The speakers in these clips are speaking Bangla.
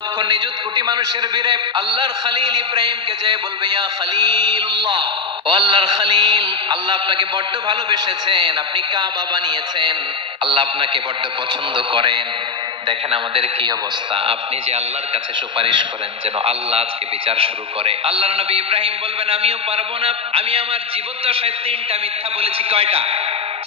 নিযুত কোটি মানুষের ভিড়ে আল্লাহর খলিল ইব্রাহিমকে যে বলবে ইয়া খলিলুল্লাহ, ও আল্লাহর খলিল, আল্লাহ আপনাকে বড্ড ভালোবেসেছেন, আপনি কাবা বানিয়েছেন, আল্লাহ আপনাকে বড্ড পছন্দ করেন। দেখেন আমাদের কি অবস্থা। আপনি যে আল্লাহর কাছে সুপারিশ করেন যেন আল্লাহ আজকে বিচার শুরু করে। আল্লাহর নবী ইব্রাহিম বলবেন আমিও পারবো না, আমি আমার জীবদ্দশায় 3টা মিথ্যা বলেছি। কয়টা?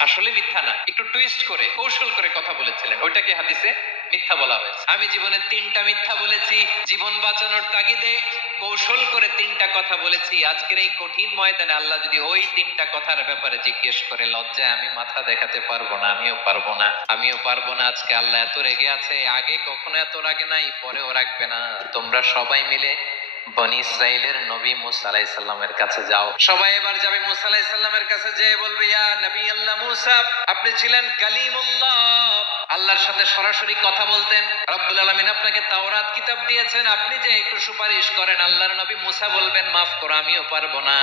আসলে মিথ্যা না, একটু টুইস্ট করে কৌশল করে কথা বলেছিলেন, ওইটাকে হাদিসে মিথ্যা বলা হয়েছে। আমি জীবনে 3টা মিথ্যা বলেছি, জীবন বাঁচানোর তাগিদে কৌশল করে 3টা কথা বলেছি। আজকের এই কঠিন ময়দানে আল্লাহ যদি ওই 3টা কথার ব্যাপারে জিজ্ঞেস করে, লজ্জায় আমি মাথা দেখাতে পারবো না, আমিও পারবো না, আমিও পারবো না। আজকে আল্লাহ এত রেগে আছে, আগে কখনো এত রাগে নাই, পরেও রাখবে না। তোমরা সবাই মিলে বনি ইসরাইলের নবী মুসা আলাইহিস সালামের কাছে যাও। সবাই এবার যাবে মুসা আলাইহিস সালামের কাছে, যেয়ে বলবে ইয়া নবী আল্লাহ মুসা, আপনি ছিলেন কালিমুল্লাহ, আল্লাহর সাথে সরাসরি কথা বলতেন। রব্বুল আলামিন আপনাকে তাওরাত কিতাব দিয়েছেন, আপনি যে একটু সুপারিশ করেন। আল্লাহর নবী মুসা বলবেন মাফ করো, আমিও পারবো না,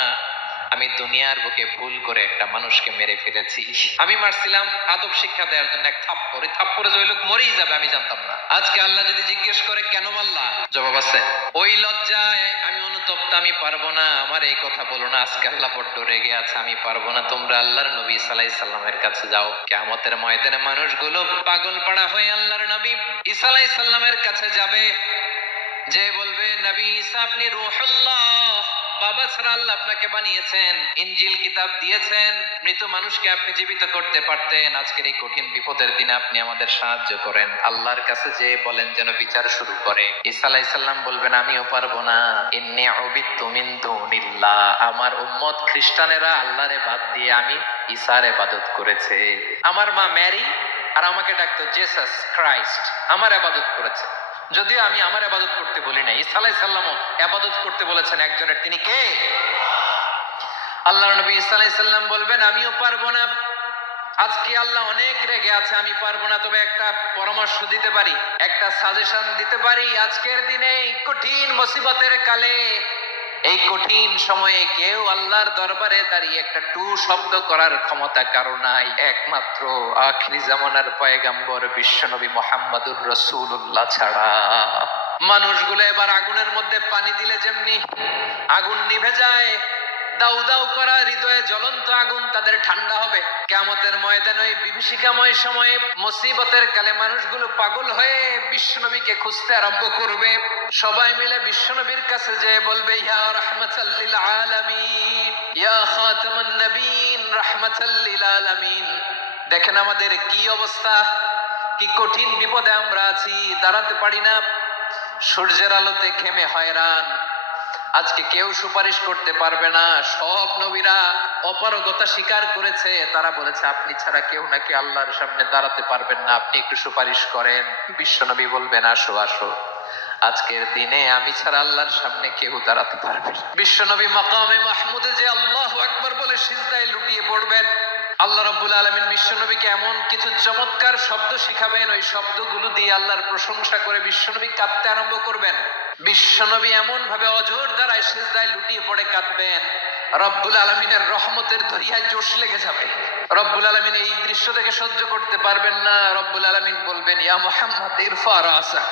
আমি দুনিয়ার বুকে ভুল করে একটা মানুষকে মেরে ফেলেছি। আমি মারছিলাম আদব শিক্ষা দেওয়ার জন্য এক থাপ্পড়, থাপ্পড়ে যে ওই লোক মরেই যাবে আমি জানতাম না। আজকে আল্লাহ যদি জিজ্ঞেস করে কেন মারলা, জবাব আছে। ওই লজ্জায় আমি অনুতপ্ত, আমি পারবো না, আমার এই কথা বলো না। আজকে আল্লাহ বড্ড রেগে আছে, আমি পারবো না। তোমরা আল্লাহর নবী ঈসা আলাইহিস সালামের কাছে যাও। কিয়ামতের ময়দানে মানুষগুলো পাগল পাড়া হয়ে আল্লাহর নবী ঈসা আলাইহিস সালামের কাছে যাবে, যে বলবে নবী ঈসা আপনি রূহুল্লাহ, বাবা ছাড়া আল্লাহ আপনাকে বানিয়েছেন, ইনজিল কিতাব দিয়েছেন, মৃত মানুষকে আপনি জীবিত করতে পারতেন। আজকের এই কঠিন বিপদের দিনে আপনি আমাদের সাহায্য করেন। আল্লাহর কাছে যে বলেন যেন বিচার শুরু করে। ঈসা আলাইহিস সালাম বলবেন আমিও পারবো না, ইন্নী উবিদতু মিন দুনিল্লাহ, আমার উম্মত খ্রিস্টানেরা আল্লাহরে বাদ দিয়ে আমি ঈসার ইবাদত করেছে। আমার মা মেরি আর আমাকে ডাকতো জেসাস ক্রাইস্ট, আমার ইবাদত করেছে। যদিও আমি আমার ইবাদত করতে বলি না, ঈসা আলাইহিস সালামও ইবাদত করতে বলেছেন একজনের, তিনি কে? আল্লাহর নবী ঈসা আলাইহিস সালাম বলবেন আমিও পারবো না। আজকে আল্লাহ অনেক রেগে আছে, আমি পারবো না। তবে একটা পরামর্শ দিতে পারি, একটা সাজেশন দিতে পারি। আজকের দিনে এই কঠিন মুসিবতের কালে, এই কঠিন সময়ে কেউ আল্লাহর দরবারে দাঁড়িয়ে একটা টু শব্দ করার ক্ষমতা কারো নাই, একমাত্র আখিরি জামানার পয়গম্বর বিশ্বনবী মুহাম্মদুর রাসূলুল্লাহ ছাড়া। মানুষগুলো এবার আগুনের মধ্যে পানি দিলে যেমনি আগুন নিভে যায়, দাউ দাউ করা হৃদয়ে জ্বলন্ত আগুন তাদের ঠান্ডা হবে। কিয়ামতের ময়দানে ওই বিভীষিকাময় সময়ে মুসিবতের কালে মানুষগুলো পাগল হয়ে বিশ্বনবীকে খুঁজতে আরম্ভ করবে। সবাই মিলে বিশ্বনবীর কাছে যেয়ে বলবে ইয়া রাহমাতাল লিল আলামিন, ইয়া খাতামান নবীন, রাহমাতাল লিল আলামিন। দেখেন আমাদের কি অবস্থা, কি কঠিন বিপদে আমরা আছি, দাঁড়াতে পারি না, সূর্যের আলোতে ঘেমে হয়রান। আজকে কেউ সুপারিশ করতে পারবে না। সব নবীরা অপারগতা স্বীকার করেছে, তারা বলেছে আপনি ছাড়া কেউ নাকি আল্লাহর সামনে দাঁড়াতে পারবেন না, আপনি একটু সুপারিশ করেন। বিশ্বনবী বলবেন আসো আসো, আজকের দিনে আমি ছাড়া আল্লাহর সামনে কেউ দাঁড়াতে পারবে না। বিশ্বনবী মাকামে মাহমুদে যে আল্লাহু আকবার বলে সিজদায় লুটিয়ে পড়বেন, আল্লাহ রাব্বুল আলামিন বিশ্বনবীকে এমন কিছু চমৎকার শব্দ শিখাবেন, ওই শব্দগুলো দিয়ে আল্লাহর প্রশংসা করে বিশ্বনবী কাঁদতে আরম্ভ করবেন। বিশ্বনবী এমন ভাবে অজর দ্বারায় সিজদায় লুটিয়ে পড়ে কাঁদবেন, রব্বুল আলামিনের রহমতের দরিয়ায় জোশ লেগে যাবে। রব্বুল আলামিন এই দৃশ্য থেকে সহ্য করতে পারবেন না। রব্বুল আলামিন বলবেন ইয়া মুহাম্মদ ইরফা রাসাক,